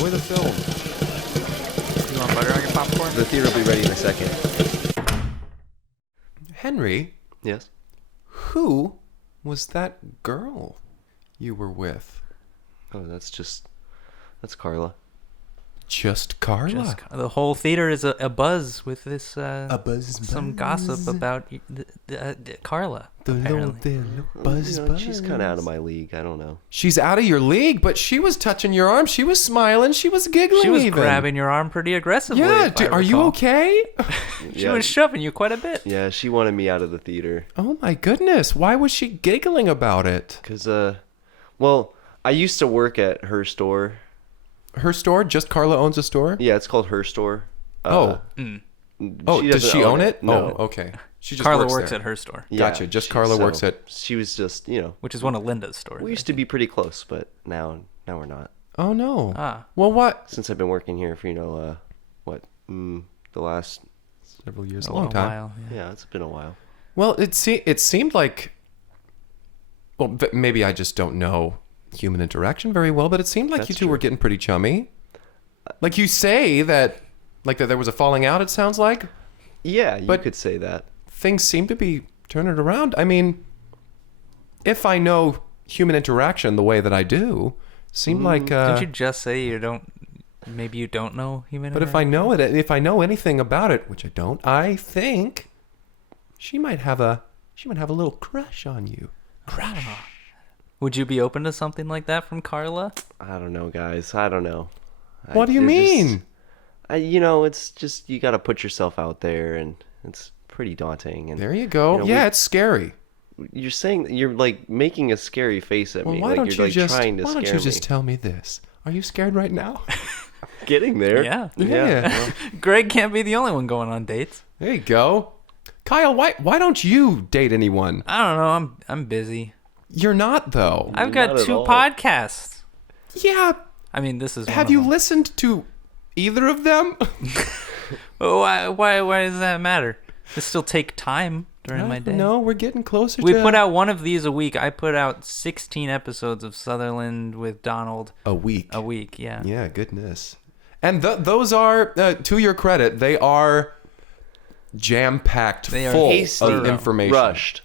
Enjoy the film. You want butter on your popcorn? The theater will be ready in a second. Henry, Yes? who was that girl you were with? Oh, that's Carla. Just Carla. The whole theater is a buzz with this. A buzz. Some gossip about Carla. Apparently. Buzz. She's kind of out of my league. I don't know. She's out of your league, but she was touching your arm. She was smiling. She was giggling. She was even grabbing your arm pretty aggressively. Yeah. Are you okay? She was shoving you quite a bit. Yeah, she wanted me out of the theater. Oh my goodness! Why was she giggling about it? Because, well, I used to work at her store. Her store? Just Carla owns a store? Yeah, it's called Her Store. Oh, does she own it? No. Oh, okay. She just Carla works works there. at her store, Yeah, Gotcha. Just Carla works at. She was just, which is one of Linda's stores. we used to be pretty close, but now we're not. Oh no. Ah. Well, what? Since I've been working here for, the last... Several years. A A long little time. while, yeah. Yeah, it's been a while. Well, it seemed like. Well, maybe I just don't know human interaction very well, but it seemed like That's you two true. were getting pretty chummy. Like you say that there was a falling out. It sounds like Yeah, you But- could say that. things seem to be turning around. I mean, if I know human interaction the way that I do, seemed like. Didn't you just say you don't? Maybe you don't know human. But if I know it, if I know anything about it, which I don't, I think she might have a little crush on you. Crush. Would you be open to something like that from Carla? I don't know, guys. I don't know. What do you mean? It's just you got to put yourself out there, and it's pretty daunting. And There you go. Yeah, it's scary. you're saying you're like making a scary face at Well, me, why like don't you're you like just trying to why don't scare you just me. tell me this? Are you scared right now? Getting there. Yeah. Yeah. well, Greg can't be the only one going on dates. There you go. Kyle, why don't you date anyone? I don't know. I'm busy. You're not though. I've Not got at 2 all. podcasts. Yeah. I mean, this is. One Have of you them. listened to either of them? Why does that matter? It still take time during my day. No, we're getting closer We to put out one of these a week. I put out 16 episodes of Sutherland with Donald a week. a week. Yeah. Yeah, goodness. And those are, to your credit, they are jam-packed, They are full hasty, of information. rushed.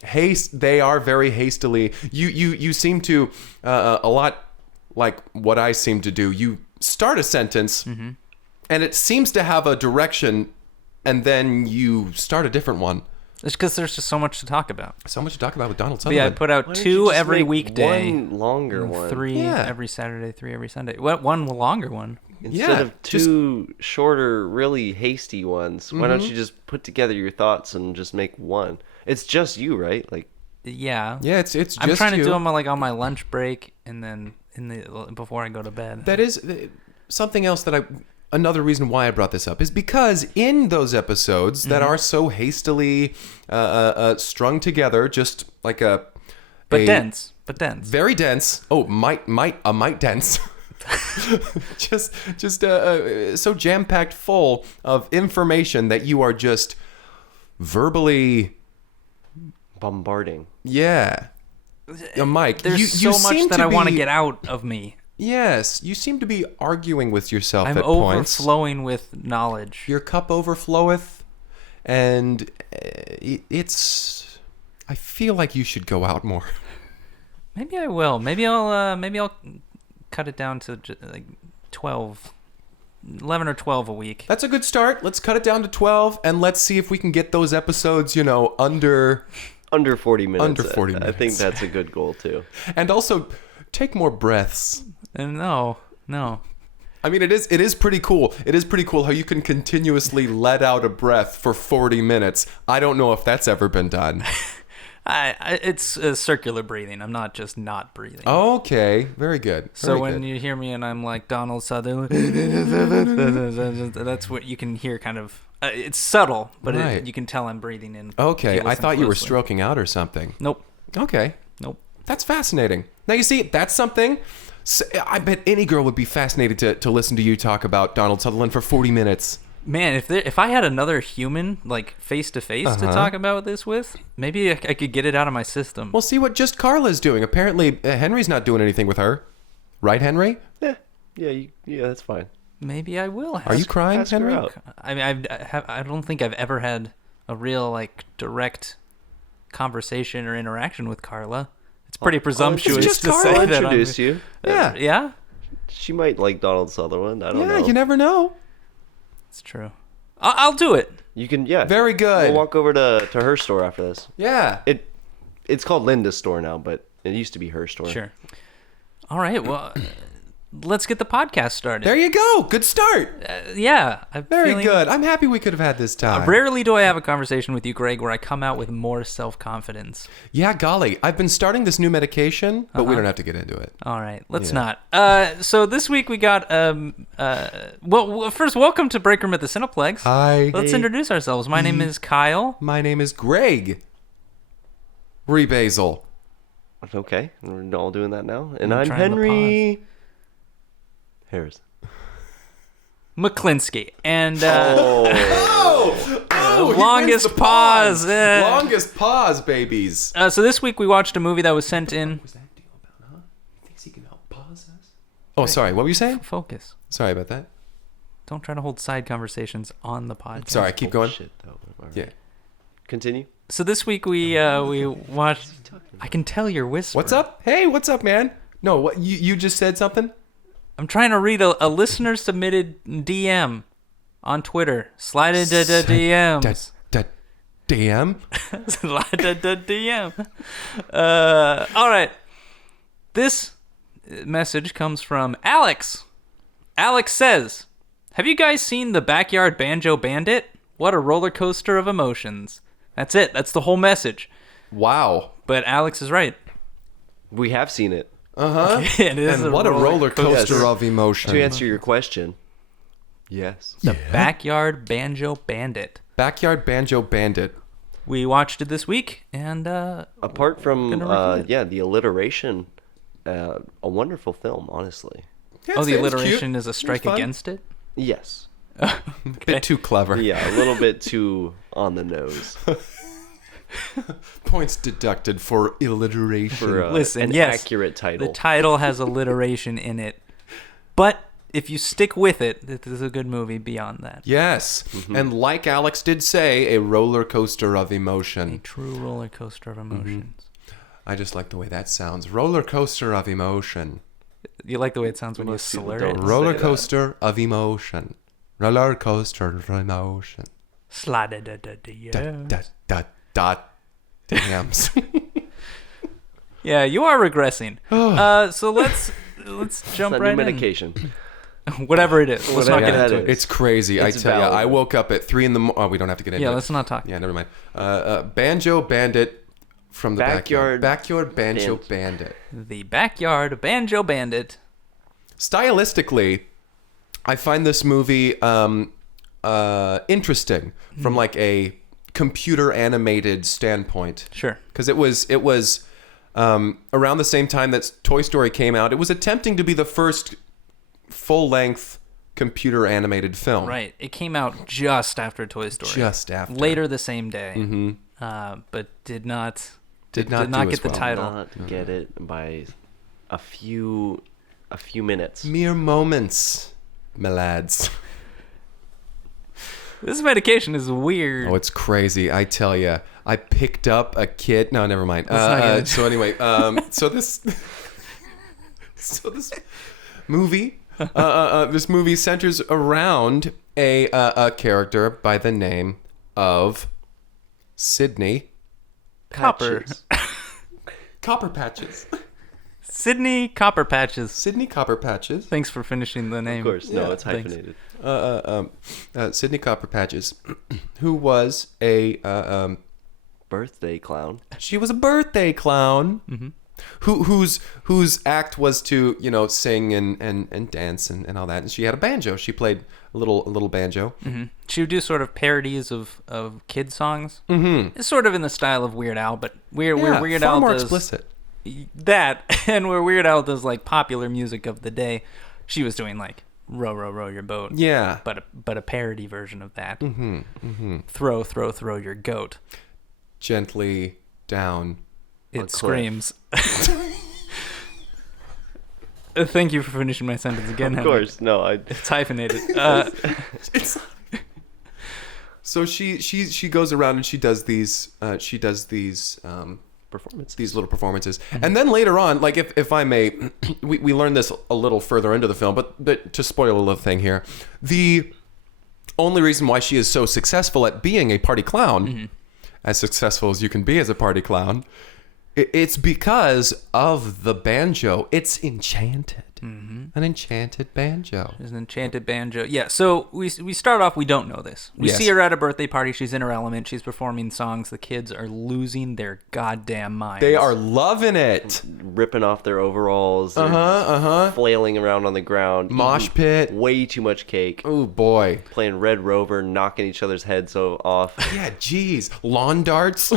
They are very hastily. You seem to, a lot like what I seem to do. You start a sentence, and it seems to have a direction, and then you start a different one. It's because there's just so much to talk about. So much to talk about with Donald But yeah, I Sutherland. put out Why don't you 2 just every make weekday. one longer and one. 3 Yeah. every Saturday, 3 every Sunday. One longer one. Instead Yeah, of 2 shorter, really hasty ones, why don't you just put together your thoughts and just make one? It's just you, right? Like, Yeah. Yeah, it's just I'm trying to you. do them on my lunch break and then before I go to bed. That is something else that another reason why I brought this up is because in those episodes that are so hastily strung together, just like dense. very dense. Oh, might dense. just so jam-packed full of information that you are just verbally, bombarding. yeah. Mike, There's you so much seem that to I want to be- get out of me. Yes, you seem to be arguing with yourself I'm at points. overflowing with knowledge. Your cup overfloweth, and it's. I feel like you should go out more. Maybe I will. Maybe I'll cut it down to like 12, 11 or 12 a week. That's a good start. Let's cut it down to 12, and let's see if we can get those episodes, under. Under 40 minutes. Under 40 I think minutes. that's a good goal, too. And also, take more breaths. And no. I mean, it is pretty cool. It is pretty cool how you can continuously let out a breath for 40 minutes. I don't know if that's ever been done. It's circular breathing. I'm not just not breathing. Okay, very good. So Very when good. you hear me and I'm like Donald Sutherland, that's what you can hear kind of. It's subtle, but Right. you can tell I'm breathing in. Okay, if you I listen thought you were closely. stroking out or something. Nope. Okay. Nope. That's fascinating. Now, you see, that's something. I bet any girl would be fascinated to listen to you talk about Donald Sutherland for 40 minutes. Man, if I had another human, like, face-to-face to talk about this with, maybe I could get it out of my system. Well, see what just Carla's doing. Apparently, Henry's not doing anything with her. Right, Henry? Yeah. Yeah, that's fine. Maybe I will. Are you crying, ask her Henry? out. I mean, I don't think I've ever had a real like direct conversation or interaction with Carla. It's pretty presumptuous just to Carla say I'll that introduce you. Yeah. Yeah, She might like Donald Sutherland. I don't Yeah, know. you never know. it's true. I'll do it. You can, yeah. Very good. We'll walk over to her store after this. Yeah. It's called Linda's store now, but it used to be her store. Sure. All right. Well, let's get the podcast started. There you go. Good start. Yeah. I'm Very feeling- good. I'm happy we could have had this time. Rarely do I have a conversation with you, Greg, where I come out with more self-confidence. Yeah, golly. I've been starting this new medication, but we don't have to get into it. All right, let's not. So this week we got well, first, welcome to Break Room at the Cineplex. Hi. Let's introduce ourselves. My name is Kyle. My name is Greg. Basil. Okay, we're all doing that now. And I'm I'm trying to Henry Harris. McKlinsky. And Oh, he longest wins the pause. Longest pause, babies. so this week we watched a movie that was sent in. Was that deal about, huh? He thinks he can outpause us? Oh, sorry. What were you saying? Focus. Sorry about that. Don't try to hold side conversations on the podcast. Sorry, keep going. Shit, though. All right. Yeah. Continue. So this week we watched. I can tell you're whispering. What's up? Hey, what's up, man? No, what you just said something? I'm trying to read a listener submitted DM on Twitter. Slide into the DMs. Damn. Slide into DM. All right. This message comes from Alex. Alex says, "Have you guys seen the Backyard Banjo Bandit? What a roller coaster of emotions." That's it. That's the whole message. Wow. But Alex is right. We have seen it. Uh-huh. It is And what a roller coaster Yes. of emotion. To answer your question, yes. The Backyard Banjo Bandit. Backyard Banjo Bandit. We watched it this week, and Apart from, Gonna recommend it. the alliteration, a wonderful film, honestly. Yeah, the it was alliteration cute. is a strike fun. against it. Yes. Bit too clever. Yeah, a little bit too on the nose. Points deducted for alliteration. For Listen, an yes, accurate title. The title has alliteration in it, but if you stick with it, this is a good movie beyond that. Yes. Mm-hmm. And like Alex did say, a roller coaster of A emotion. true roller coaster of emotions. I just like the way that sounds. Roller coaster of emotion. You like the way it sounds when you Most people slur don't. it? Roller that. coaster of emotion. Roller coaster of emotion. Slide it, Dot. Dams. Yeah, you are regressing. So let's jump That right new medication. in. Whatever it is. Let's not Whatever get that into it. is. It's crazy. It's I tell you, valid. I woke up at 3 in the morning. Oh, we don't have to get into Yeah, it. let's not talk. Yeah, never mind. Banjo Bandit from the backyard. Backyard Banjo Bandit. The Backyard Banjo Bandit. Stylistically, I find this movie interesting from like a computer animated standpoint. Sure. Because it was around the same time that Toy Story came out. It was attempting to be the first full-length computer animated film. Right. It came out just after Toy Story. Just after. Later the same day. Mm-hmm. But did not Did not do get as the well. title. Not get it by a few minutes. Mere moments, my lads. This medication is weird. Oh, it's crazy. I tell you. I picked up a kid. No, never mind. not good. So anyway, so this movie, this movie centers around a character by the name of Sydney Copper. Patches. Copper Patches. Sydney Copper Patches. Sydney Copper Patches. Thanks for finishing the name. Of course, no, Yeah, it's thanks. hyphenated. Sydney Copper Patches, who was a Birthday clown. she was a birthday clown. Mm-hmm. Whose act was to sing and dance and all that. And she had a banjo. She played a little banjo. Mm-hmm. She would do sort of parodies of kid songs. Mm-hmm. It's sort of in the style of Weird Al, but where Weird far Al more does explicit. that, and where Weird Al does like popular music of the day, she was doing like "Row, row, row your boat." Yeah. but a parody version of that. Mm-hmm. Mm-hmm. Throw your goat. Gently down. It cliff. screams. Thank you for finishing my sentence again. Of course, no, It's hyphenated. It's so she goes around and she does these performance. these little performances, and then later on, like if I may, we learn this a little further into the film, but to spoil a little thing here, the only reason why she is so successful at being a party clown, as successful as you can be as a party clown, it's because of the banjo. It's enchanted. An enchanted banjo. There's an enchanted banjo. Yeah, so we start off, we don't know this. We Yes. see her at a birthday party. She's in her element. She's performing songs. The kids are losing their goddamn minds. They are loving it. Ripping off their overalls. Flailing around on the ground. Mosh eating pit. Way too much cake. Oh, boy. Playing Red Rover, knocking each other's heads off. Yeah, geez. Lawn darts.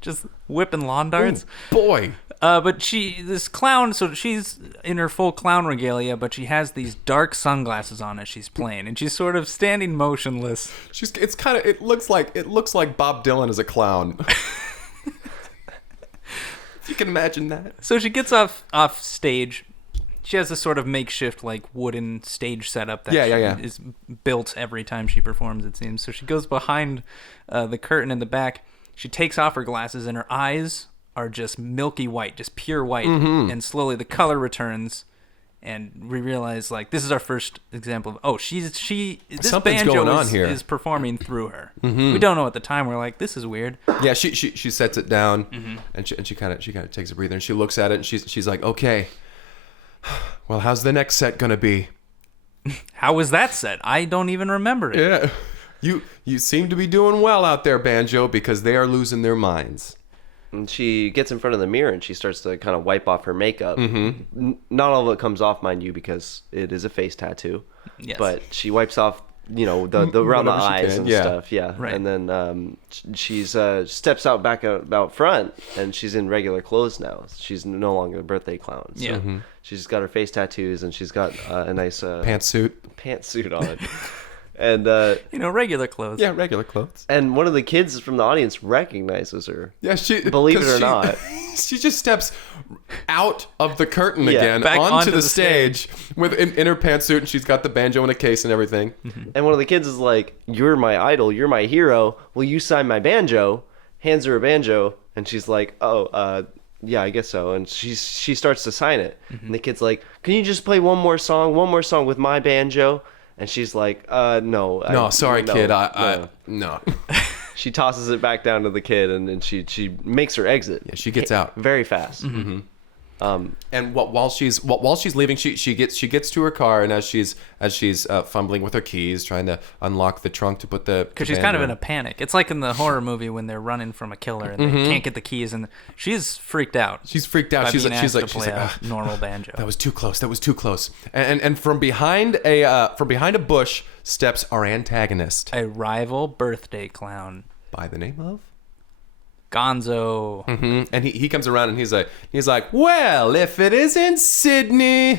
just whipping lawn darts. Oh, boy. But this clown, so she's in her full clown regalia, but she has these dark sunglasses on as she's playing, and she's sort of standing motionless. It looks like Bob Dylan as a clown. If you can imagine that. So she gets off stage. She has this sort of makeshift, like, wooden stage setup that is built every time she performs, it seems. So she goes behind the curtain in the back. She takes off her glasses, and her eyes are just milky white, just pure white. And slowly the color returns, and we realize, like, this is our first example of, this Something's banjo going on here. is performing through her. We don't know at the time. We're like, this is weird. Yeah, she sets it down, and she kind of takes a breather, and she looks at it, and she's like, okay, well, how's the next set gonna be? How was that set? I don't even remember it. Yeah, you seem to be doing well out there, Banjo, because they are losing their minds. And she gets in front of the mirror and she starts to kind of wipe off her makeup. Not all of it comes off, mind you, because it is a face tattoo. Yes. But she wipes off, the around the Whatever she eyes can, and yeah. stuff. Yeah. Right. And then she's steps out back out front, and she's in regular clothes now. She's no longer a birthday clown. So Yeah. she's got her face tattoos, and she's got a nice Pantsuit. on. And Regular clothes. Yeah, regular clothes. and one of the kids from the audience recognizes her. Yeah, Believe it or 'cause not. she just steps out of the curtain Yeah, again back onto onto the the stage with in her pantsuit, and she's got the banjo in a case and everything. And one of the kids is like, "You're my idol. You're my hero. Will you sign my banjo?" Hands her a banjo, and she's like, "Oh, yeah, I guess so." And she starts to sign it, and the kid's like, "Can you just play one more song with my banjo?" And she's like, "No." No, sorry, kid. no." No. She tosses it back down to the kid, and then she makes her exit. Yeah, she gets out very fast. And while she's leaving, she gets to her car, and as she's fumbling with her keys, trying to unlock the trunk to put the Because she's kind of in a panic. It's like in the horror movie when they're running from a killer and they can't get the keys, and she's freaked out. She's freaked out. by She's being like, asked to play a normal banjo. That was too close. That was too close. And from behind a bush steps our antagonist A rival birthday clown, by the name of. Gonzo. And he comes around and he's like, well, if it isn't Sydney,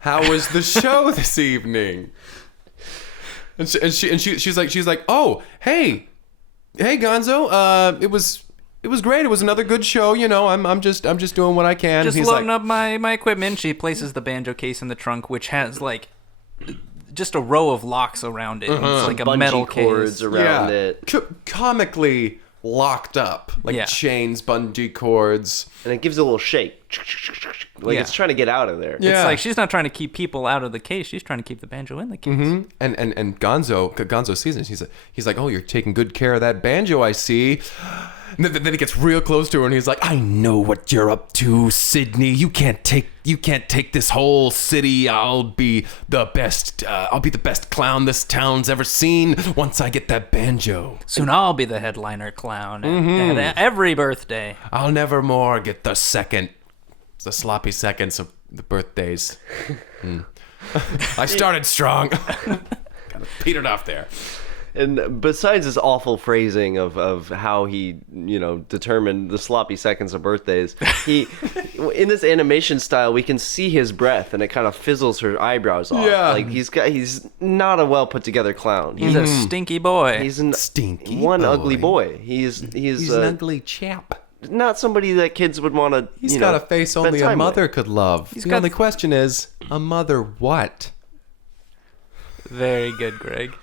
how was the show this evening? And she's like, oh, hey Gonzo, it was great. It was another good show. I'm just doing what I can. Just and he's loading like, up my equipment. She places the banjo case in the trunk, which has like just a row of locks around it. It's like a Bungee metal cords case. around it, comically locked up, like chains, bungee cords. and it gives a little shake, like it's trying to get out of there. Yeah. It's like she's not trying to keep people out of the case. She's trying to keep the banjo in the case. And Gonzo sees it. He's like, oh, you're taking good care of that banjo, I see. And then he gets real close to her, and he's like, I know what you're up to, Sydney. You can't take this whole city. I'll be the best clown this town's ever seen once I get that banjo. Soon I'll be the headliner clown at every birthday. I'll never more get the sloppy seconds of the birthdays. I started strong. Kind of petered off there. And besides this awful phrasing of how he, determined the sloppy seconds of birthdays, he, in this animation style, we can see his breath, and it kind of fizzles her eyebrows off. Yeah. Like he's not a well put together clown. He's a stinky boy. He's an Stinky one boy. ugly boy. He's an ugly chap. not somebody that kids would want to. He's got a face only a mother could love. The only question is, a mother what? Very good, Greg.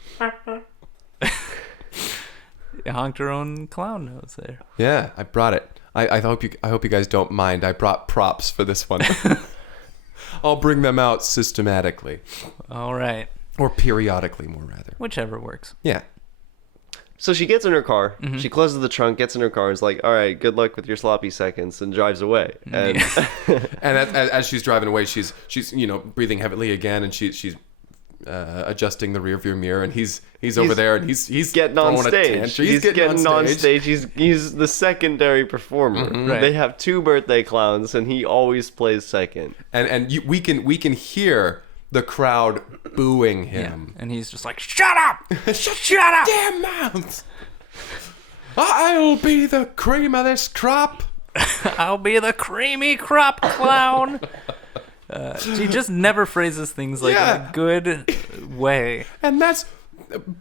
You honked her own clown nose there. Yeah, I brought it. I hope you guys don't mind. I brought props for this one. I'll bring them out systematically. All right. Or periodically, more rather. Whichever works. Yeah. So she gets in her car. She closes the trunk, gets in her car, and is like, "All right, good luck with your sloppy seconds," and drives away. And And as she's driving away, she's breathing heavily again, and she's adjusting the rearview mirror, and he's over there, and he's getting on throwing a stage. tantrum. He's getting on stage. He's the secondary performer. Right. They have 2 birthday clowns, and he always plays second. And we can hear the crowd booing him. And he's just like, "Shut up! Shut up! Damn mouth! I'll be the cream of this crop." I'll be the creamy crop clown." She just never phrases things like in a good way. And that's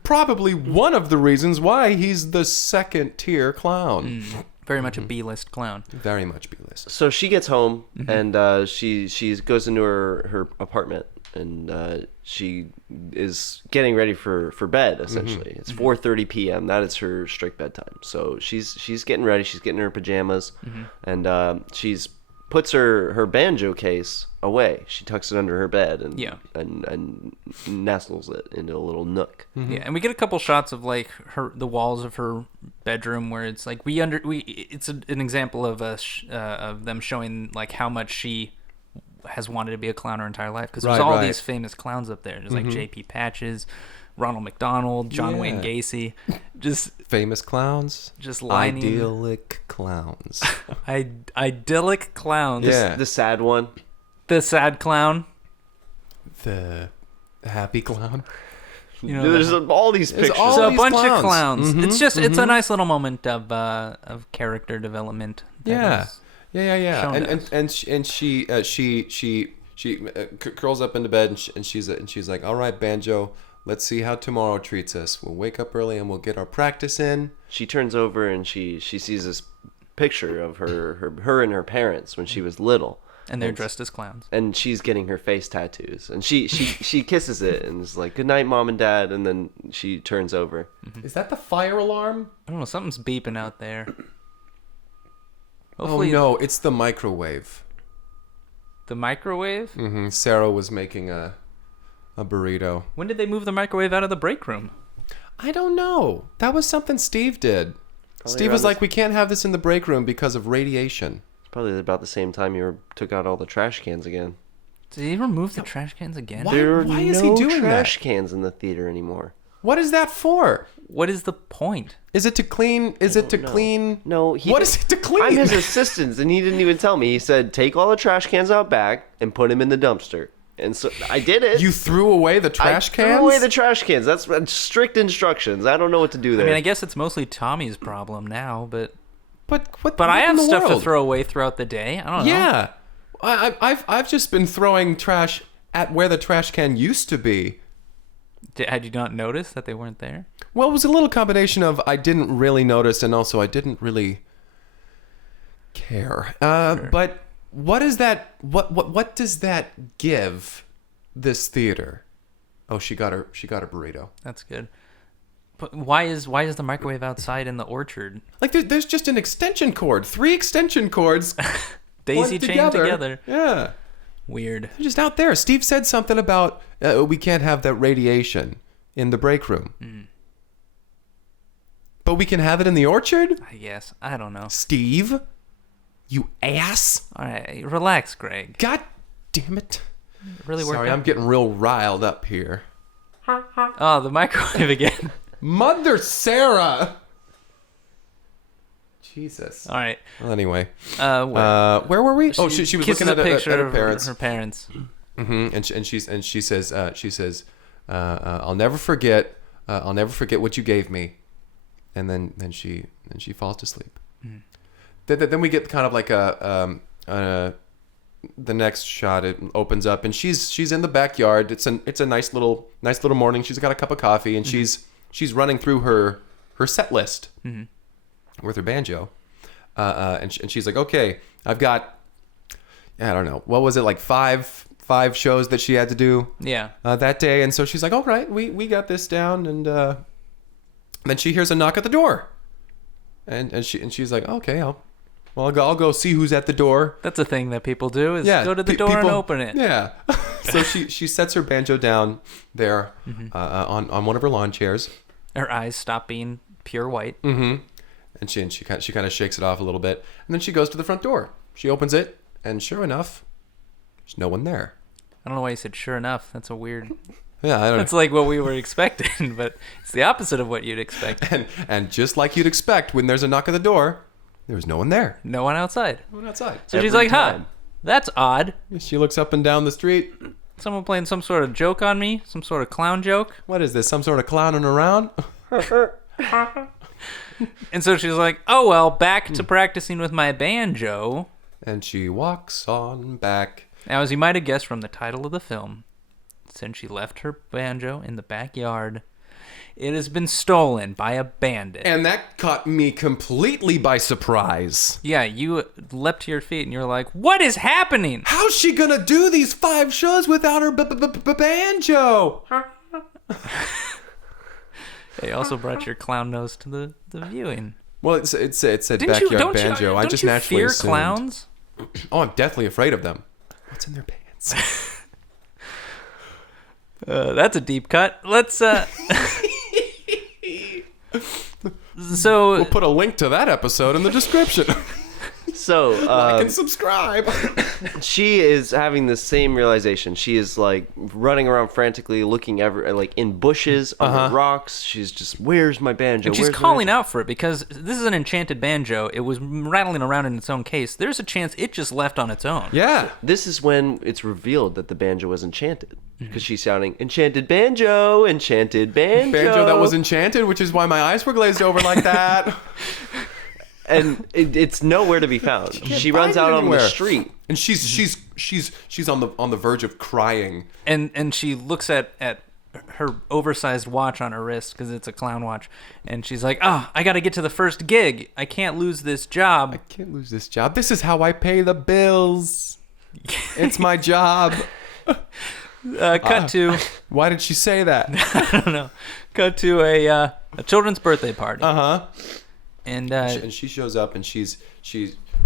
probably one of the reasons why he's the second tier clown. Very much a B-list clown. Very much B-list. So she gets home, and she goes into her apartment, and she is getting ready for bed, essentially. It's 4:30 p.m. That is her strict bedtime. So she's getting ready. She's getting her pajamas, and she's puts her banjo case away. She tucks it under her bed and nestles it into a little nook. Yeah, and we get a couple shots of like the walls of her bedroom where it's like it's an example of of them showing like how much she has wanted to be a clown her entire life, because there's all these famous clowns up there. There's like J.P. Patches, Ronald McDonald, John Wayne Gacy, just famous clowns, just lining idyllic clowns. Idyllic clowns. Yeah. The sad one. The sad clown. The happy clown. There's all these pictures. So a bunch clowns. of clowns. It's just it's a nice little moment of character development. Yeah. shown And she curls up into bed, and she's like, "All right, Banjo, let's see how tomorrow treats us. We'll wake up early and we'll get our practice in." She turns over and she sees this picture of her and her parents when she was little. And they're dressed as clowns. And she's getting her face tattoos. And she kisses it and is like, "Good night, Mom and Dad." And then she turns over. Is that the fire alarm? I don't know, something's beeping out there. Oh Hopefully no, it's the microwave. the microwave? Sarah was making a burrito. When did they move the microwave out of the break room? I don't know. That was something Steve did. Steve was like, "We can't have this in the break room because of radiation." It's probably about the same time you took out all the trash cans again. Did he remove the trash cans again? Why? There are is no he doing trash that? cans in the theater anymore. What is that for? What is the point? Is it to clean? Is it to clean? No, What is it to clean? I'm his assistant, and he didn't even tell me. He said, "Take all the trash cans out back and put them in the dumpster." And so I did it. You threw away the trash cans? I threw away the trash cans. That's strict instructions. I don't know what to do there. I mean, I guess it's mostly Tommy's problem now, but But I have in the stuff to world? throw away throughout the day. I don't know. Yeah, I've just been throwing trash at where the trash can used to be. Had you not noticed that they weren't there? Well, it was a little combination of I didn't really notice, and also I didn't really care. Sure. But what is that? What does that give this theater? Oh, she got her burrito. That's good. But why is the microwave outside in the orchard? Like there's just an extension cord, 3 extension cords, Daisy plugged chained together. Yeah, Weird. they're just out there. Steve said something about we can't have that radiation in the break room, but we can have it in the orchard. I guess. I don't know. Steve, you ass! All right, relax, Greg. God damn it! Really worked Sorry, out. I'm getting real riled up here. Oh, the microwave again. Mother Sarah. Jesus. All right. Well, anyway, Where where were we? Oh, she was kisses looking at a picture her of parents. her parents. And she says, I'll never forget what you gave me, and then she falls to sleep. Then we get kind of like the next shot. It opens up and she's in the backyard. It's a nice little morning. She's got a cup of coffee and she's running through her set list with her banjo. and she's like, okay, I've got, I don't know, what was it, like five shows that she had to do that day. And so she's like, all right, we got this down. And then she hears a knock at the door. And she's like, okay, I'll go see who's at the door. That's a thing that people do, is go to the door and open it. Yeah. So she sets her banjo down there on one of her lawn chairs. Her eyes stop being pure white. Mm-hmm. And she kind of shakes it off a little bit. And then she goes to the front door. She opens it, and sure enough, there's no one there. I don't know why you said sure enough. That's a weird... Yeah, I don't That's like what we were expecting, but it's the opposite of what you'd expect. And just like you'd expect, when there's a knock at the door, there's no one there. No one outside. No one outside. So she's like, huh, that's odd. She looks up and down the street. Someone playing some sort of joke on me? Some sort of clown joke? What is this, some sort of clowning around? And so she's like, oh, well, back to practicing with my banjo. And she walks on back. Now, as you might have guessed from the title of the film, since she left her banjo in the backyard, it has been stolen by a bandit. And that caught me completely by surprise. Yeah, you leapt to your feet and you're like, what is happening? How's she gonna do these 5 shows without her banjo? They also brought your clown nose to the viewing. Well, it said Didn't backyard banjo. I just naturally fear assumed. Clowns? Oh, I'm deathly afraid of them. What's in their pants? That's a deep cut. Let's So We'll put a link to that episode in the description. So Like and subscribe. she is having the same realization. She is like running around frantically, looking like in bushes, under rocks. She's just, where's my banjo? and she's calling out for it because this is an enchanted banjo. It was rattling around in its own case. There's a chance it just left on its own. Yeah. This is when it's revealed that the banjo was enchanted, because she's shouting, "Enchanted banjo, enchanted banjo." Banjo that was enchanted, which is why my eyes were glazed over like that. And it's nowhere to be found. She runs out on the street, and she's on the verge of crying. And she looks at her oversized watch on her wrist because it's a clown watch, and she's like, "Oh, I got to get to the first gig. I can't lose this job. I can't lose this job. This is how I pay the bills. It's my job." Cut to Why did she say that? I don't know. Cut to a children's birthday party. And she shows up, and she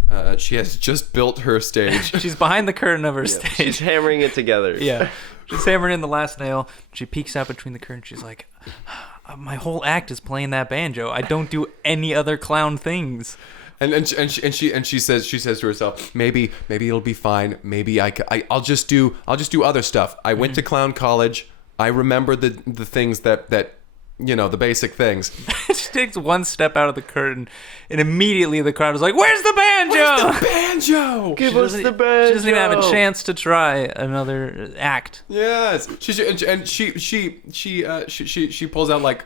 has just built her stage. she's behind the curtain of her stage. she's hammering it together. Yeah. She's hammering in the last nail. She peeks out between the curtains. She's like, my whole act is playing that banjo. I don't do any other clown things. And she says to herself, maybe it'll be fine. Maybe I'll just do other stuff. I went to clown college. I remember the things that you know, the basic things. She takes one step out of the curtain, and immediately the crowd is like, "Where's the banjo? Where's the banjo? Give us the banjo." She doesn't even have a chance to try another act. Yes. She pulls out like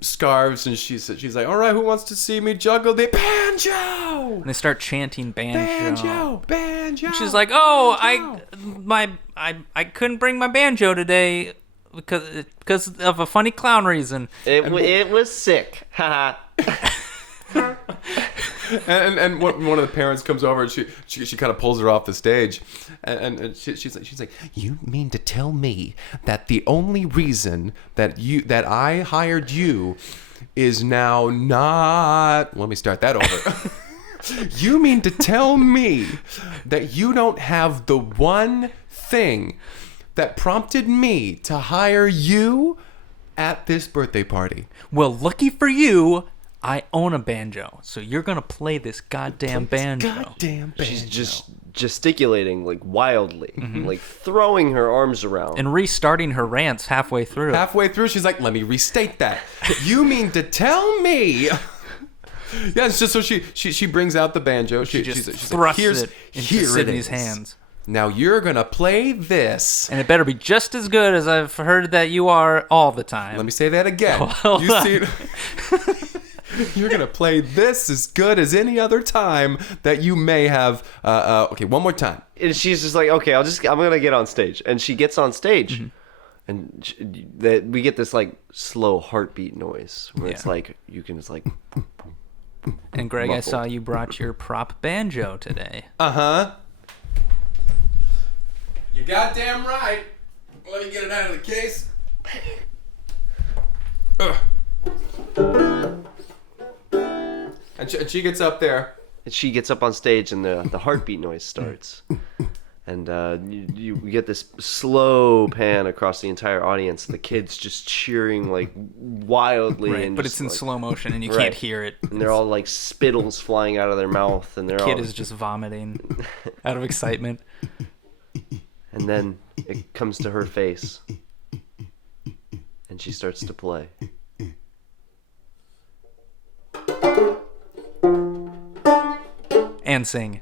scarves, and she's like, "All right, who wants to see me juggle the banjo?" And they start chanting banjo. Banjo. And she's like, "Oh, I couldn't bring my banjo today because of a funny clown reason. It was sick. Haha. and one of the parents comes over, and she kind of pulls her off the stage, and she's like, "You mean to tell me that the only reason that I hired you is now not..." Let me start that over. You mean to tell me that you don't have the one thing that prompted me to hire you at this birthday party? Well, lucky for you, I own a banjo, so you're gonna play this goddamn banjo." Goddamn banjo. She's just gesticulating like wildly, like throwing her arms around. And restarting her rants halfway through. Halfway through, she's like, "Let me restate that. You mean to tell me..." Yeah, it's just so she brings out the banjo. She just she's thrusts like, it into here Sydney's it is. hands. Now you're gonna play this. And it better be just as good as I've heard that you are all the time. Let me say that again. Hold You on. see, you're gonna play this as good as any other time that you may have. Okay, one more time. And she's just like, "Okay, I'm gonna get on stage." And she gets on stage, and we get this like slow heartbeat noise where it's like you can just like, And Greg, I Muffled. saw you brought your prop banjo today. Uh-huh. You goddamn right. Let me get it out of the case. And she gets up there. And she gets up on stage, and the heartbeat noise starts. And you get this slow pan across the entire audience. The kids just cheering like wildly, Right, and but just, it's in like, slow motion and you Right. can't hear it. and they're all like spittles flying out of their mouth, and they're Kid all. is just vomiting out of excitement. And then it comes to her face, and she starts to play. And sing.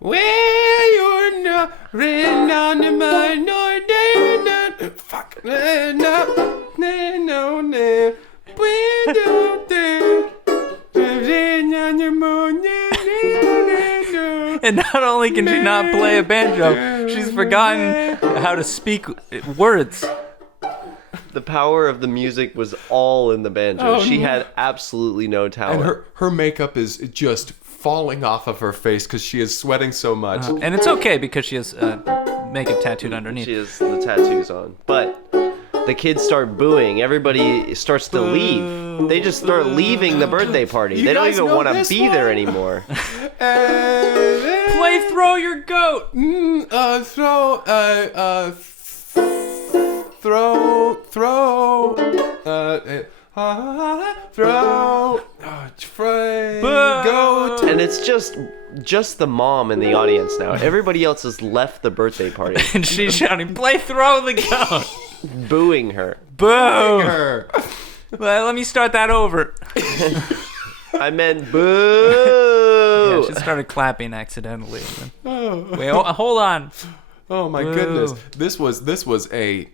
Well, you're not written on the mind, nor day, not fuck, no, no, no, no. We don't think written on the moon, no. And not only can she not play a banjo, she's forgotten how to speak words. The power of the music was all in the banjo. Oh, She no. had absolutely no talent. And her makeup is just falling off of her face because she is sweating so much. And it's okay because she has makeup tattooed underneath. She has the tattoos on. But the kids start booing. Everybody starts to leave. They just start leaving the birthday party. You They don't guys even know want to this be there one? anymore. Play Throw Your Goat! Go to And it's just the mom in the audience now. Everybody else has left the birthday party, And she's shouting, play Throw the Goat! booing her. Boo! her. Well, let me start that over. I meant boo. Yeah, she started clapping accidentally. Wait, hold on. Oh my Whoa. goodness. This was a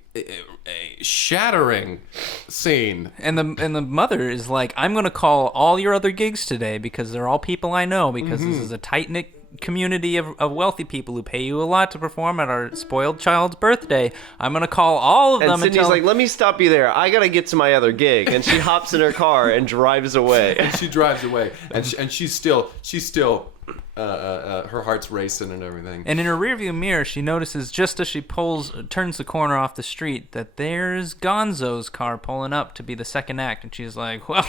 shattering scene. And the mother is like, I'm gonna call all your other gigs today because they're all people I know because this is a tight knit community of wealthy people who pay you a lot to perform at our spoiled child's birthday. I'm gonna call all of And them Sydney's and tell like, let me stop you there. I gotta get to my other gig. And she hops in her car and drives away. And she drives away, and she's still her heart's racing and everything. And in her rearview mirror, she notices just as she turns the corner off the street that there's Gonzo's car pulling up to be the second act, and she's like, "Well,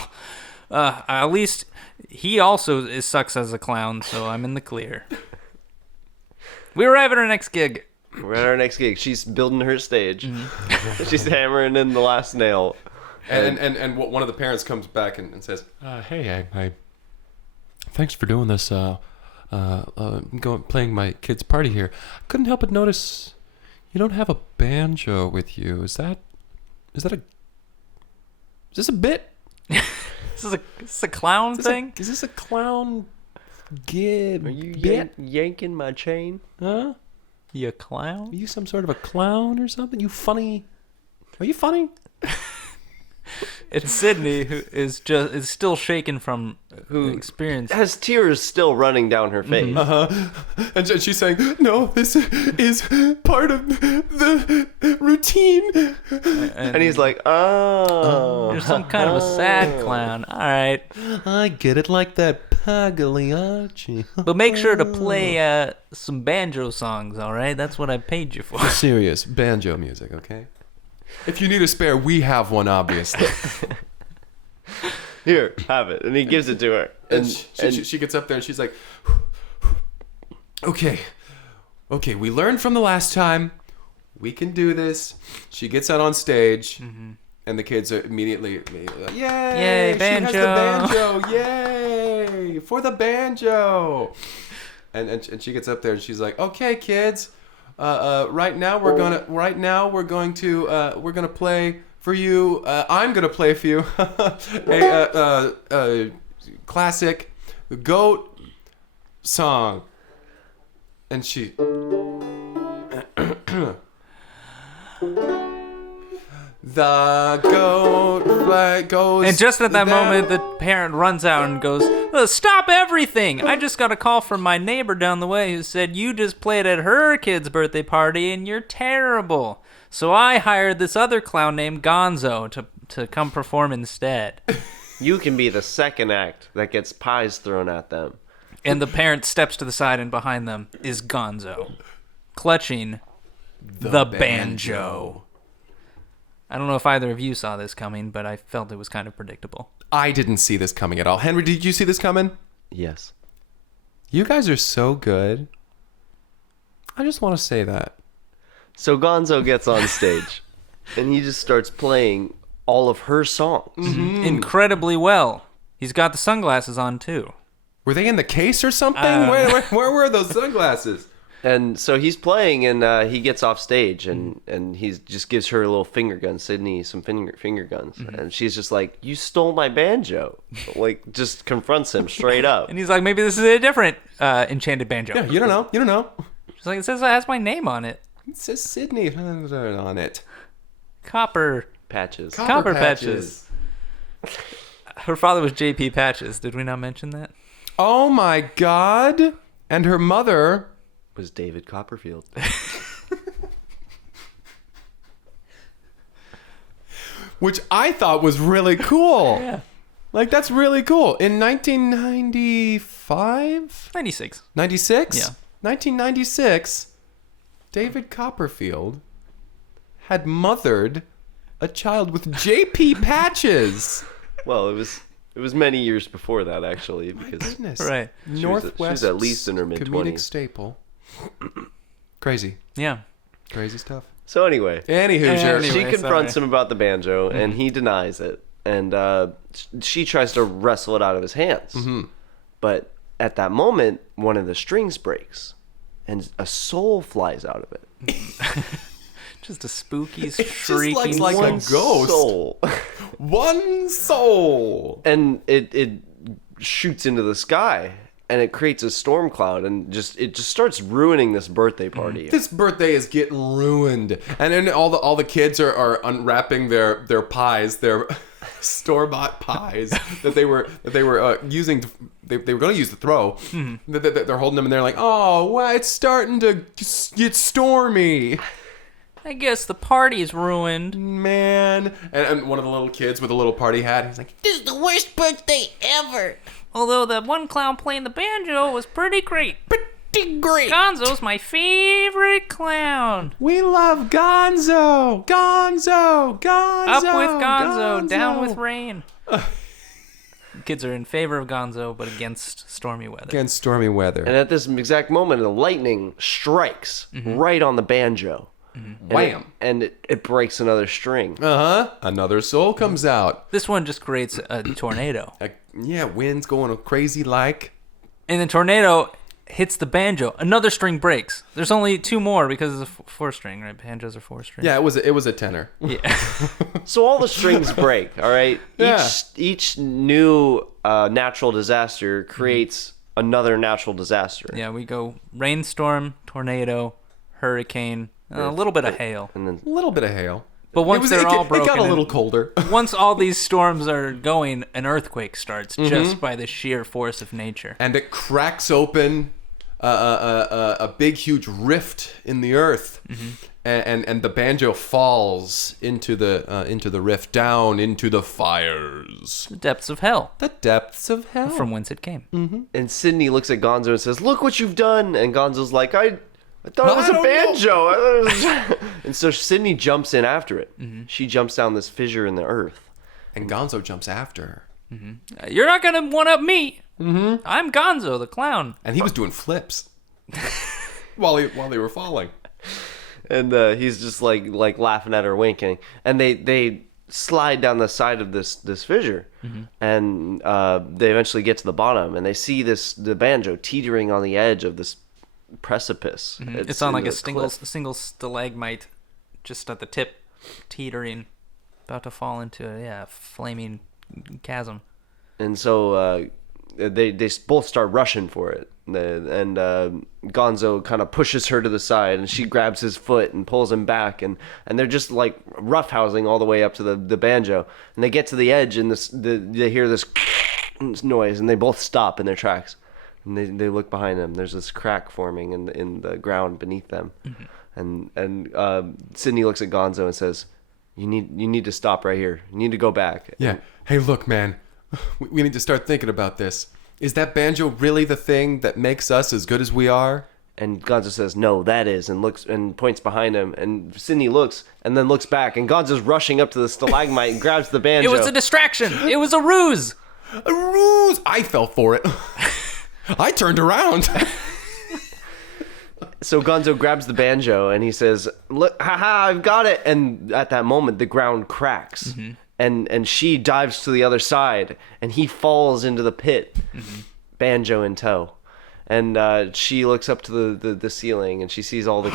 at least he also sucks as a clown, so I'm in the clear." We arrive at our next gig. We're at our next gig. She's building her stage. She's hammering in the last nail. And one of the parents comes back and says, "Hey, I thanks for doing this. Playing my kid's party here. Couldn't help but notice you don't have a banjo with you. Is this a bit? Is this a clown thing? Is this a clown gig? Are you bit? yanking my chain? Huh? You clown? Are you some sort of a clown or something? You funny? Are you funny? It's Sydney who is still shaken from the experience. Has tears still running down her face. And she's saying, "No, this is part of the routine." And he's like, oh. You're some kind of a sad clown. All right. I get it, like that Pagliacci. But make sure to play some banjo songs, all right? That's what I paid you for. Serious banjo music, okay? If you need a spare, we have one, obviously. Here, have it. And he gives it to her. And she gets up there and she's like, okay, we learned from the last time. We can do this. She gets out on stage, and the kids are immediately like, yay! Yay, banjo! She has the banjo! Yay! For the banjo! And she gets up there and she's like, okay, kids, right now we're going to play for you. I'm gonna play for you a classic goat song. And she the goat flag goes. And just at that down. moment, the parent runs out and goes, "Stop everything! I just got a call from my neighbor down the way who said you just played at her kid's birthday party and you're terrible. So I hired this other clown named Gonzo to come perform instead." You can be the second act that gets pies thrown at them. And the parent steps to the side, and behind them is Gonzo, clutching the banjo. I don't know if either of you saw this coming, but I felt it was kind of predictable. I didn't see this coming at all. Henry, did you see this coming? Yes. You guys are so good. I just want to say that. So Gonzo gets on stage, and he just starts playing all of her songs. Incredibly well. He's got the sunglasses on, too. Were they in the case or something? Where were those sunglasses? And so he's playing, and he gets off stage, and he just gives her a little finger gun, Sydney, some finger guns. And she's just like, you stole my banjo. Like, just confronts him straight up. And he's like, maybe this is a different enchanted banjo. Yeah, you don't know. You don't know. She's like, it says it has my name on it. It says Sydney on it. Copper Patches. Copper Patches. Her father was J.P. Patches. Did we not mention that? Oh my God. And her mother Was David Copperfield. which I thought was really cool. Yeah. Like, that's really cool. In 1995? 96. 96? Yeah. 1996, David Copperfield had mothered a child with J.P. Patches. Well, it was many years before that, actually, because Goodness. Right. Northwest. she was at least in her comedic mid-twenties. staple. Crazy. Yeah. Crazy stuff. So anyway, Anywho, Anyway. she confronts sorry. him about the banjo, and he denies it. And she tries to wrestle it out of his hands. But at that moment, one of the strings breaks, and a soul flies out of it. Just a spooky, just shrieking like a One ghost. soul. One soul. And it shoots into the sky, and it creates a storm cloud, and it just starts ruining this birthday party. This birthday is getting ruined, and then all the kids are unwrapping their pies, their store-bought pies that they were using. They were going to use to throw. They're holding them, and they're like, "Oh, wow, it's starting to get stormy, I guess the party's ruined. man." And one of the little kids with a little party hat, he's like, This is the worst birthday ever. Although that one clown playing the banjo was pretty great. Pretty great. Gonzo's my favorite clown. "We love Gonzo, Gonzo, Gonzo, Up with Gonzo, down with rain. Kids are in favor of Gonzo, but against stormy weather. Against stormy weather." And at this exact moment, the lightning strikes right on the banjo. And Wham! it breaks another string. Another soul comes out. This one just creates a tornado. Yeah, wind's going crazy like. And the tornado hits the banjo. Another string breaks. There's only two more because it's a four string, right? Banjos are four string. Yeah, it was a tenor. Yeah. So all the strings break, all right? Yeah. Each new natural disaster creates another natural disaster. Yeah, we go rainstorm, tornado, hurricane, a little bit of hail. And then A little bit of hail. But once they're all it broken, got a and- little colder. once all these storms are going, an earthquake starts just by the sheer force of nature. And it cracks open a big, huge rift in the earth. And the banjo falls into the rift, down into the fires. The depths of hell, The depths of hell. from whence it came. and Sydney looks at Gonzo and says, "Look what you've done." And Gonzo's like, I thought it was I a don't banjo. I thought it was... And so Sydney jumps in after it. She jumps down this fissure in the earth. And Gonzo jumps after her. You're not gonna one up me. I'm Gonzo the clown. And he was doing flips while they were falling. And he's just like laughing at her, winking. And they slide down the side of this fissure, and they eventually get to the bottom, and they see the banjo teetering on the edge of this precipice. It's on in like the a cliff. single stalagmite, just at the tip, teetering, about to fall into a flaming chasm. And so they both start rushing for it. And Gonzo kind of pushes her to the side, and she grabs his foot and pulls him back, and they're just like roughhousing all the way up to the banjo. And they get to the edge, and they hear this noise, and they both stop in their tracks. And they look behind them. There's this crack forming in the ground beneath them. And Sydney looks at Gonzo and says, "You need to stop right here. You need to go back." Yeah. Hey, look, man. We need to start thinking about this. Is that banjo really the thing that makes us as good as we are? And Gonzo says, "No, that is," and looks and points behind him. And Sydney looks and then looks back, and Gonzo's rushing up to the stalagmite and grabs the banjo. It was a distraction. It was a ruse. A ruse! I fell for it. I turned around. So Gonzo grabs the banjo and he says, "Look, haha, I've got it!" And at that moment, the ground cracks, and she dives to the other side, and he falls into the pit, banjo in tow. And she looks up to the ceiling, and she sees all the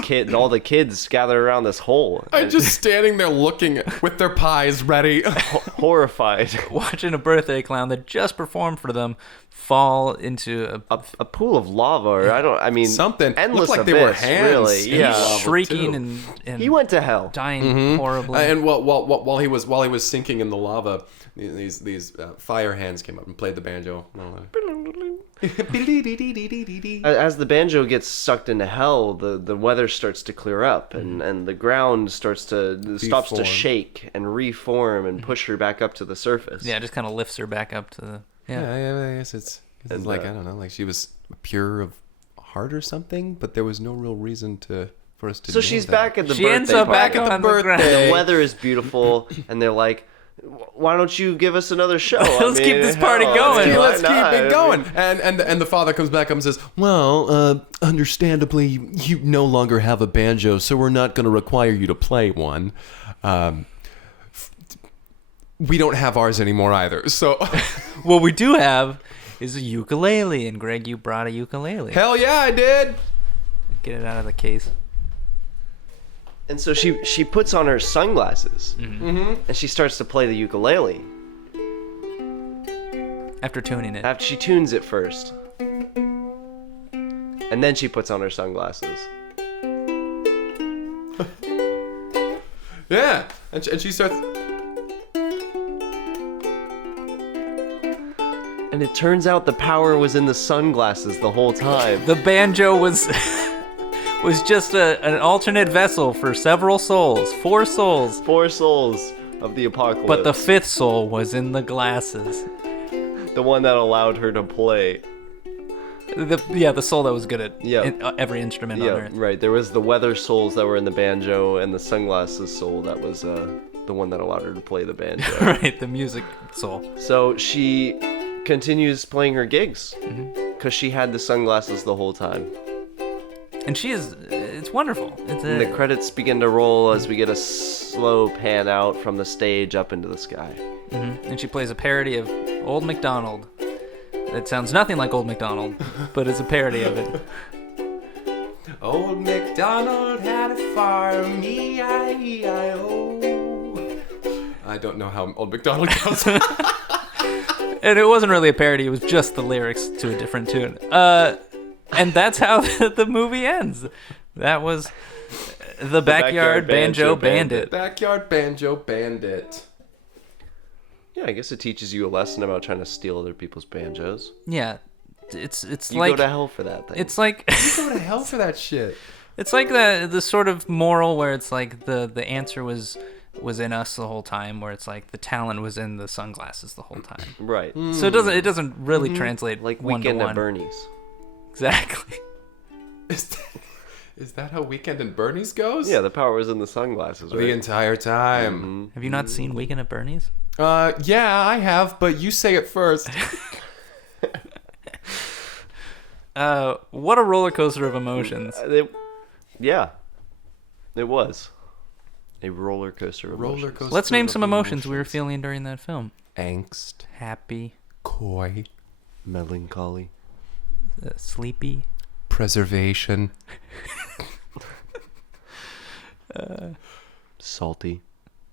kids gathered around this hole. I'm just standing there looking with their pies ready. Horrified. Watching a birthday clown that just performed for them fall into A pool of lava, or Something. endless Looked like abyss, they were hands really. in Yeah, lava, shrieking too. and he went to hell. dying horribly. And while he was sinking in the lava, these fire hands came up and played the banjo. As the banjo gets sucked into hell, the weather starts to clear up, and the ground stops to Reform. shake and reform and push her back up to the surface. Yeah, it just kind of lifts her back up to the... Yeah, I guess it's And, like, I don't know, like she was pure of heart or something, but there was no real reason for us to So know she's that. back at the She birthday ends up back party. on the ground. The weather is beautiful, and they're like, "Why don't you give us another show? Let's keep this party going. why Let's keep not? it going. And the father comes back up and says, "Well, understandably, you no longer have a banjo, so we're not going to require you to play one. We don't have ours anymore either. So, What we do have is a ukulele, and Greg, you brought a ukulele. hell yeah, I did. Get it out of the case. And so she puts on her sunglasses, and she starts to play the ukulele. After tuning it. After she tunes it first, and then she puts on her sunglasses. Yeah, and she starts. And it turns out the power was in the sunglasses the whole time. The banjo was just an alternate vessel for several souls. 4 souls. 4 souls of the apocalypse. But the 5th soul was in the glasses. the one that allowed her to play. The soul that was good at Yeah. every instrument on Yeah, Earth. right. There was the weather souls that were in the banjo, and the sunglasses soul that was the one that allowed her to play the banjo. Right, the music soul. So she continues playing her gigs Mm-hmm. because she had the sunglasses the whole time. And it's wonderful. It's And the credits begin to roll as we get a slow pan out from the stage up into the sky. And she plays a parody of Old MacDonald. It sounds nothing like Old MacDonald, but it's a parody of it. Old MacDonald had a farm, E-I-E-I-O. I don't know how Old MacDonald goes. And it wasn't really a parody, it was just the lyrics to a different tune. And that's how the movie ends. That was the Backyard Banjo Bandit. Backyard Banjo Bandit. Yeah, I guess it teaches you a lesson about trying to steal other people's banjos. Yeah, it's You like go to hell for that thing. it's like Go to hell for that shit. it's like the sort of moral where it's like the answer was in us the whole time, where it's like the talent was in the sunglasses the whole time. right. So it doesn't really translate Like one Weekend to at one. Bernie's. Exactly. Is that how Weekend at Bernie's goes? Yeah, the power was in the sunglasses, right? The entire time. Have you not seen Weekend at Bernie's? Yeah, I have, but you say it first. What a roller coaster of emotions. Yeah, it was a roller coaster of Roller emotions. coaster. Let's name some of emotions we were feeling during that film. Angst, Happy, coy, Melancholy. sleepy, preservation, Salty.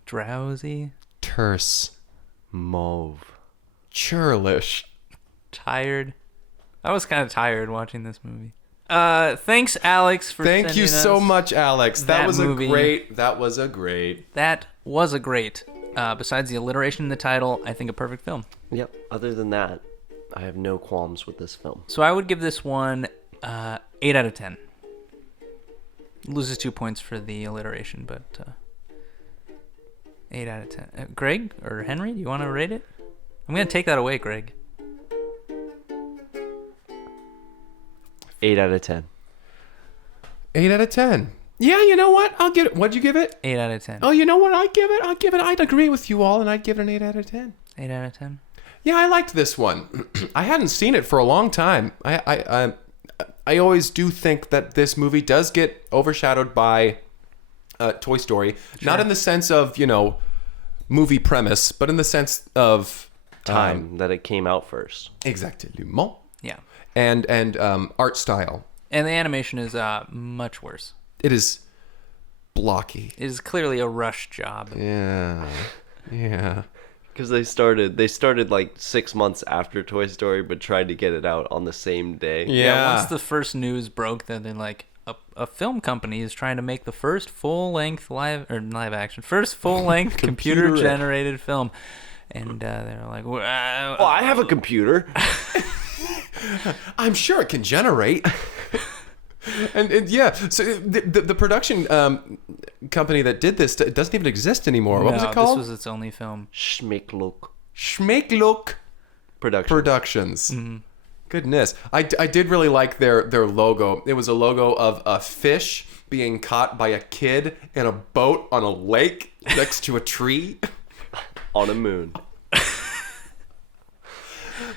drowsy, terse, Mauve. churlish. tired. I was kind of tired watching this movie. Thanks, Alex, for Thank you sending so us much, Alex. That that was movie. That was a great. That was a great. Besides the alliteration in the title, I think a perfect film. Yep. Other than that, I have no qualms with this film. So I would give this one 8 out of 10. Loses 2 points for the alliteration, but 8 out of 10. Greg or Henry, do you want to rate it? I'm gonna take that away, Greg. 8 out of 10. 8 out of 10. Yeah, you know what? I'll give it. What'd you give it? 8 out of 10. Oh, you know what? I'd give it. I'd agree with you all, and I'd give it an 8 out of 10. 8 out of 10. Yeah, I liked this one. I hadn't seen it for a long time. I always do think that this movie does get overshadowed by Toy Story. Sure. Not in the sense of, movie premise, but in the sense of Time that it came out first. exactement. Yeah. And art style. And the animation is much worse. It is blocky. It is clearly a rush job. Yeah. Yeah. Because they started like 6 months after Toy Story, but tried to get it out on the same day. Yeah, once the first news broke that then like a film company is trying to make the first full-length full-length computer-generated film. And they're like, Well, I have a computer. I'm sure it can generate. and yeah, so the production company that did this doesn't even exist anymore. What was it called? This was its only film. Schmicklook Productions. Mm-hmm. Goodness, I did really like their logo. It was a logo of a fish being caught by a kid in a boat on a lake next to a tree on a moon.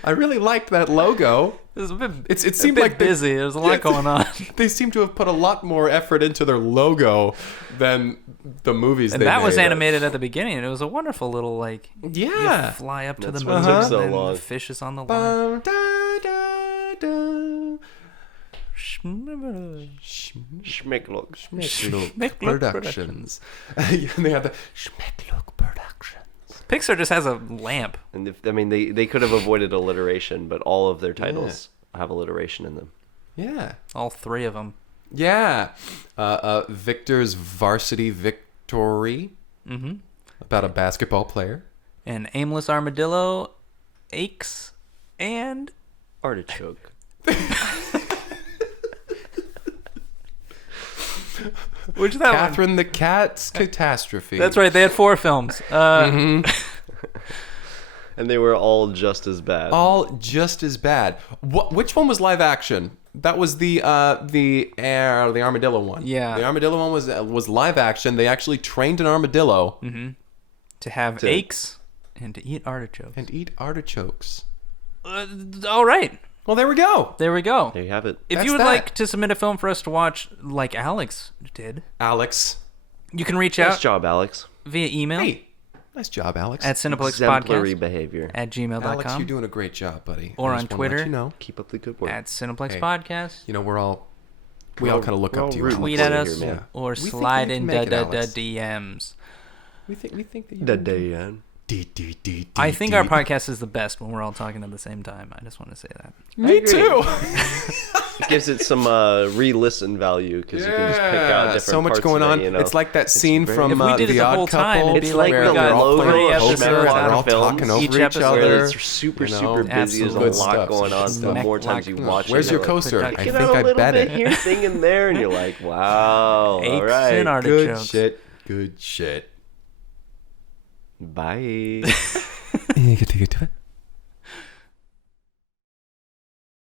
I really liked that logo. It was a bit, It seemed a bit like they- busy. There's a lot going on. They seem to have put a lot more effort into their logo than the movies. And they that was made. animated at the beginning. And it was a wonderful little like Yeah. you fly up to That's the what moon took and so then long. the fish is on the line. Bum, da, da, da. Schmicklook. Schmecklook Productions. Yeah, they had the Schmecklook Productions. Pixar just has a lamp. And they could have avoided alliteration, but all of their titles have alliteration in them. Yeah. All three of them. Yeah. Victor's Varsity Victory. Mm-hmm. About a basketball player. And Aimless Armadillo, Aches, and Artichoke. which that one? Catherine the Cat's Catastrophe. That's right. They had 4 films. And they were all just as bad. all just as bad. Which one was live action? That was the armadillo one. Yeah. The armadillo one was live action. They actually trained an armadillo To have aches and to eat artichokes. and eat artichokes. All right. Well, there we go. There we go. There you have it. If That's you would that. like to submit a film for us to watch like Alex did, Alex. you can reach Nice out job, Alex. via email Hey, nice job, Alex. at Exemplary cineplexpodcast behavior. at gmail.com Alex, you're doing a great job, buddy. Or I on just wanna let Twitter. You know, Keep up the good work. at Cineplex Hey. Podcast. we all kind of look we're up all to you. rooting Alex. Tweet for at you us here, man. or We think slide you in can make it, Alex. DMs. We think that you The day end. I think our podcast is the best when we're all talking at the same time. I just want to say that. Me agree. too. It gives it some re-listen value because you can just pick out different so much parts going of on. it, you know. It's like that scene very- from If we did it The the Odd whole time, Couple. it'd be It's like like we the got logo 3 of episodes Schmecklock out We're all of films. talking over Each each episode other. where it's super, you know, super busy. There's a absolute lot stuff, going on. some The stuff. more times you watch Where's it, your you're coaster? I production. Get think out a I little bet bit it. here, thing in there, and you're like, wow. Aches All right. and artichokes. Good shit. Good shit. Bye. You get to